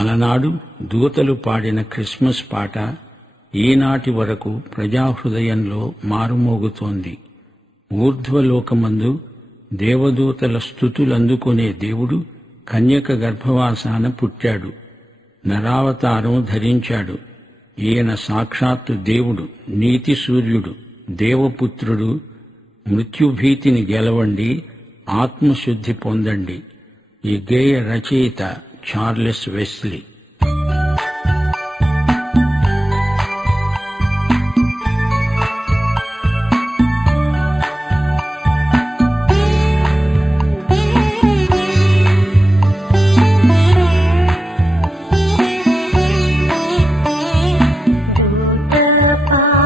అలనాడు దూతలు పాడిన క్రిస్మస్ పాట ఈనాటి వరకు ప్రజాహృదయంలో మారుమోగుతోంది. ఊర్ధ్వలోకమందు దేవదూతల స్థుతులందుకునే దేవుడు కన్యక గర్భవాసాన పుట్టాడు. నరావతారం ధరించాడు. ఈయన సాక్షాత్తు దేవుడు నీతి సూర్యుడు దేవపుత్రుడు. మృత్యుభీతిని గెలవండి ఆత్మశుద్ధి పొందండి. ఈ గేయ రచయిత Charles Wesley. Bye.